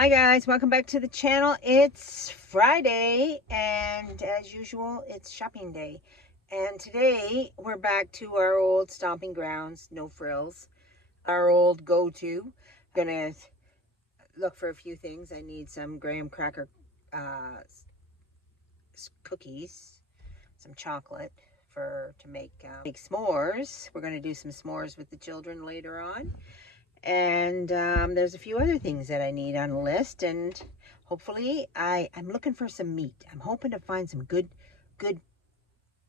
Hi guys, welcome back to the channel. It's Friday and as usual it's shopping day, and today we're back to our old stomping grounds, No Frills, our old go-to. Gonna look for a few things. I need some graham cracker cookies, some chocolate to make s'mores. We're gonna do some s'mores with the children later on. And there's a few other things that I need on the list, and hopefully I'm looking for some meat. I'm hoping to find some good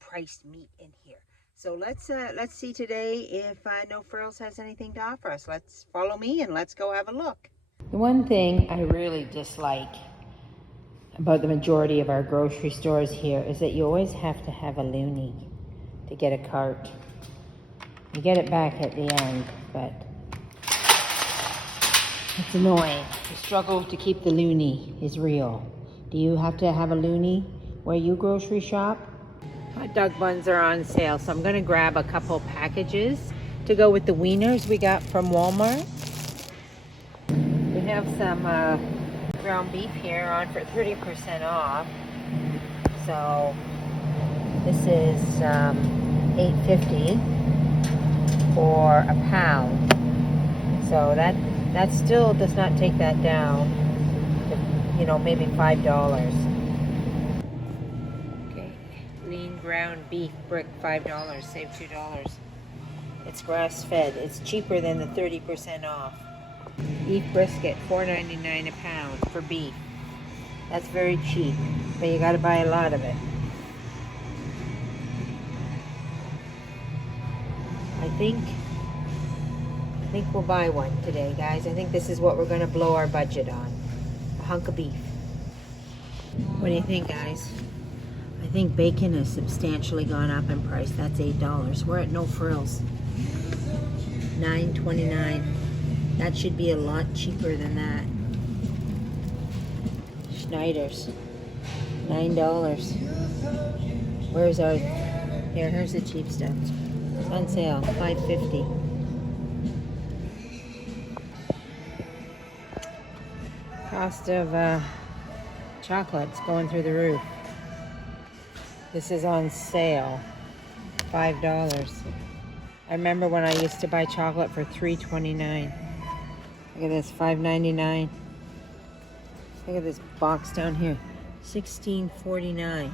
priced meat in here. So let's see today if No Frills has anything to offer us. Let's follow me and let's go have a look. The one thing I really dislike about the majority of our grocery stores here is that you always have to have a loonie to get a cart. You get it back at the end, but it's annoying. The struggle to keep the loonie is real. Do you have to have a loonie where you grocery shop? Hot dog buns are on sale, so I'm going to grab a couple packages to go with the wieners we got from Walmart. We have some ground beef here on for 30% off. So this is $8.50 for a pound. So that still does not take that down to, maybe $5. Okay, lean ground beef brick, $5, save $2. It's grass fed. It's cheaper than the 30% off. Beef brisket, $4.99 a pound for beef. That's very cheap, but you got to buy a lot of it. I think we'll buy one today, guys. I think this is what we're going to blow our budget on. A hunk of beef. What do you think, guys? I think bacon has substantially gone up in price. That's $8. We're at No Frills. $9.29. That should be a lot cheaper than that. Schneider's. $9. Where's our... Here's the cheap stuff. It's on sale. $5.50. Cost of chocolate's going through the roof. This is on sale, $5. I remember when I used to buy chocolate for $3.29. Look at this, $5.99. Look at this box down here, $16.49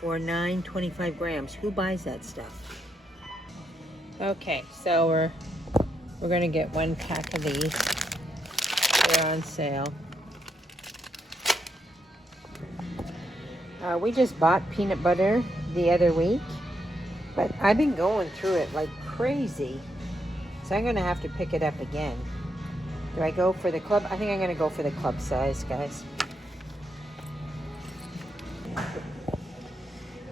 for 925 grams. Who buys that stuff? Okay, so we're gonna get one pack of these. They're on sale. We just bought peanut butter the other week, but I've been going through it like crazy, so I'm gonna have to pick it up again. Do I go for the club? I think I'm gonna go for the club size, guys.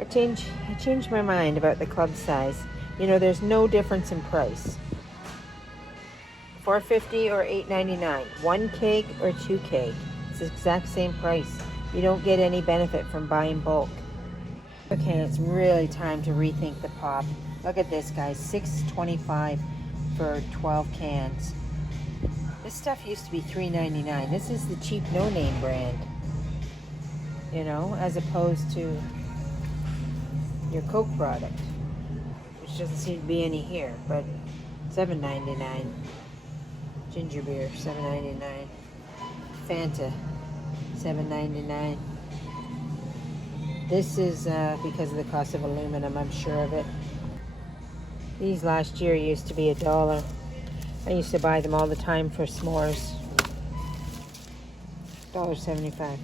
I changed my mind about the club size. There's no difference in price. $4.50 or $8.99. 1 cake or 2 cake. It's the exact same price. You don't get any benefit from buying bulk. Okay, it's really time to rethink the pop. Look at this, guys. $6.25 for 12 cans. This stuff used to be $3.99. This is the cheap no-name brand. As opposed to your Coke product, which doesn't seem to be any here, but $7.99. Ginger beer, $7.99. Fanta, $7.99. This is because of the cost of aluminum, I'm sure of it. These last year used to be $1. I used to buy them all the time for s'mores. $1.75.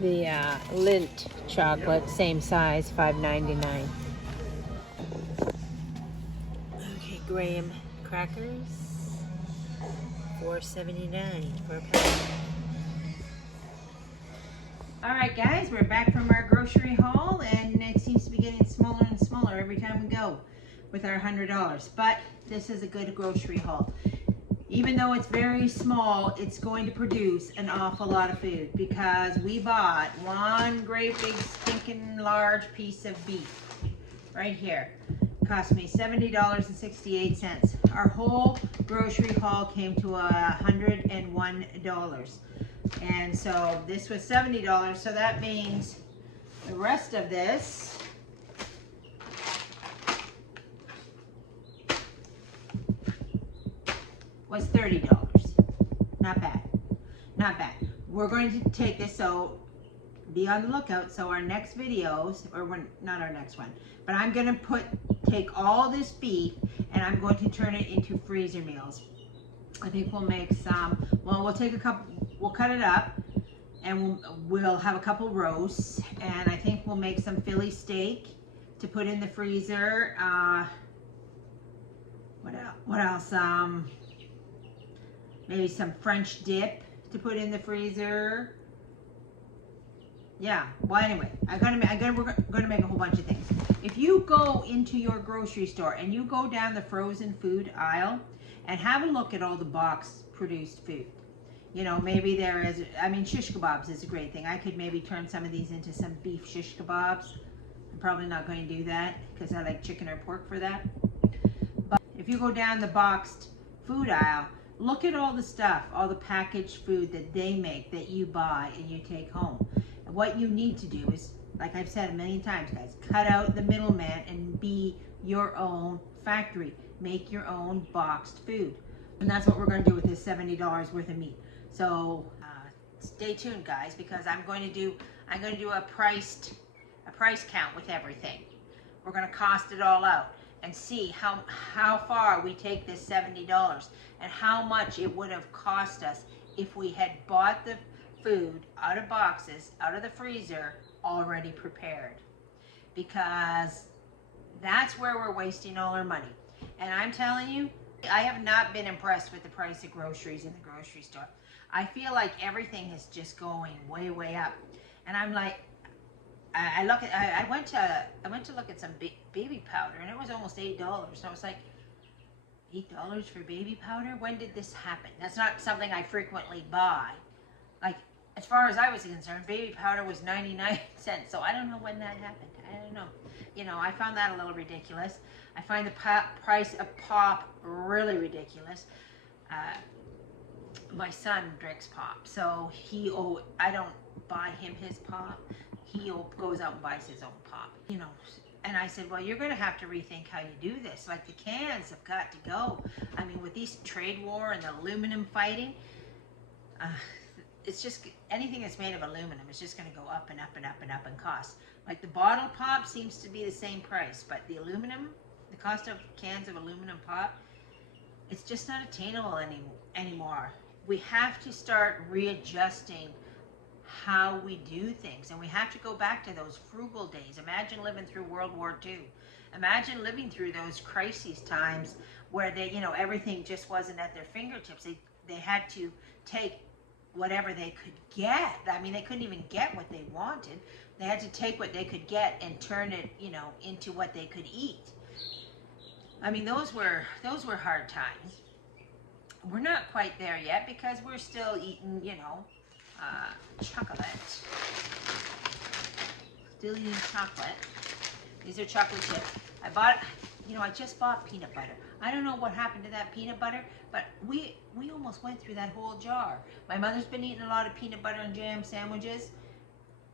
The Lindt chocolate, same size, $5.99. Okay, graham crackers. $4.79 for a pound. Alright guys, we're back from our grocery haul, and it seems to be getting smaller and smaller every time we go with our $100. But this is a good grocery haul. Even though it's very small, it's going to produce an awful lot of food, because we bought one great big stinking large piece of beef right here. It cost me $70.68. our whole grocery haul came to $101. And so this was $70. So that means the rest of this was $30. Not bad. Not bad. We're going to take this, so be on the lookout. So our next videos, or when, not our next one, but I'm going to take all this beef and I'm going to turn it into freezer meals. I think we'll make some, well, we'll take a couple, we'll cut it up and we'll have a couple roasts, and I think we'll make some Philly steak to put in the freezer. What else? Maybe some French dip to put in the freezer. Yeah. Well, anyway, we're gonna make a whole bunch of things. If you go into your grocery store and you go down the frozen food aisle and have a look at all the box produced food, you know, maybe there is. I mean, shish kebabs is a great thing. I could maybe turn some of these into some beef shish kebabs. I'm probably not going to do that because I like chicken or pork for that. But if you go down the boxed food aisle, look at all the stuff, all the packaged food that they make that you buy and you take home. And what you need to do is, like I've said a million times, guys, cut out the middleman and be your own factory. Make your own boxed food. And that's what we're going to do with this $70 worth of meat. So stay tuned, guys, because I'm going to do a price count with everything. We're going to cost it all out and see how far we take this $70 and how much it would have cost us if we had bought the food out of boxes, out of the freezer, already prepared. Because that's where we're wasting all our money. And I'm telling you, I have not been impressed with the price of groceries in the grocery store. I feel like everything is just going way, way up. And I'm like, I went to look at some baby powder, and it was almost $8. And I was like, $8 for baby powder? When did this happen? That's not something I frequently buy. Like, as far as I was concerned, baby powder was 99 cents. So I don't know when that happened. I don't know. You know, I found that a little ridiculous. I find the price of pop really ridiculous. My son drinks pop, so I don't buy him his pop. He goes out and buys his own pop, you know. And I said, well, you're going to have to rethink how you do this. Like, the cans have got to go. I mean, with these trade war and the aluminum fighting, it's just, anything that's made of aluminum is just going to go up and up and up and up in cost. Like, the bottle pop seems to be the same price, but the aluminum, the cost of cans of aluminum pop, it's just not attainable anymore. We have to start readjusting how we do things, and we have to go back to those frugal days. Imagine living through World War II. Imagine living through those crises times where everything just wasn't at their fingertips. They had to take whatever they could get. I mean, they couldn't even get what they wanted. They had to take what they could get and turn it, into what they could eat. I mean, those were hard times. We're not quite there yet because we're still eating, chocolate. Still eating chocolate. These are chocolate chips. I just bought peanut butter. I don't know what happened to that peanut butter, but we almost went through that whole jar. My mother's been eating a lot of peanut butter and jam sandwiches,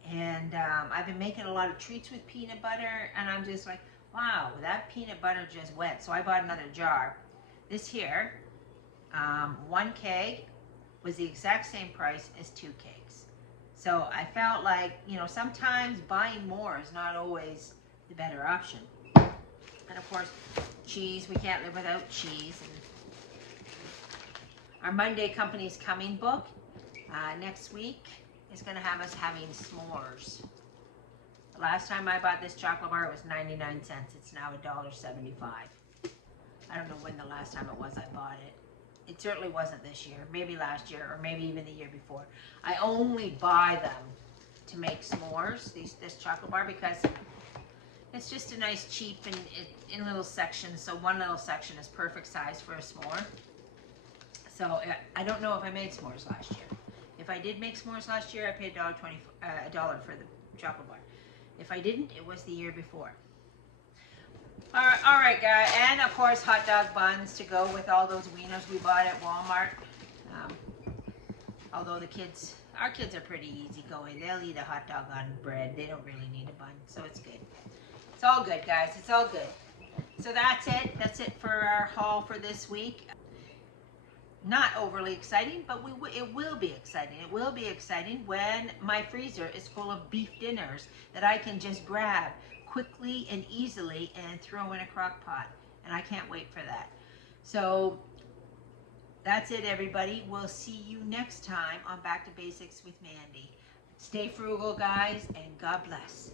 and I've been making a lot of treats with peanut butter, and I'm just like, wow, that peanut butter just went. So I bought another jar. This here, 1 keg was the exact same price as 2 kegs. So I felt like, sometimes buying more is not always the better option. And of course, cheese, we can't live without cheese. And our Monday Company's Coming book next week is going to have us having s'mores. The last time I bought this chocolate bar, it was 99 cents. It's now $1.75. I don't know when the last time it was I bought it. It certainly wasn't this year, maybe last year, or maybe even the year before. I only buy them to make s'mores, this chocolate bar, because it's just a nice cheap and in little sections. So one little section is perfect size for a s'more. So I don't know if I made s'mores last year. If I did make s'mores last year, I paid $1.20 $1 for the chocolate bar. If I didn't, it was the year before. All right, guys, and of course hot dog buns to go with all those wieners we bought at Walmart. Um, although our kids are pretty easygoing. They'll eat a hot dog on bread. They don't really need a bun, so it's good. It's all good, guys. It's all good. So that's it. That's it for our haul for this week. Not overly exciting, but it will be exciting. It will be exciting when my freezer is full of beef dinners that I can just grab quickly and easily and throw in a crock pot. And I can't wait for that. So that's it, everybody. We'll see you next time on Back to Basics with Mandy. Stay frugal, guys, and God bless.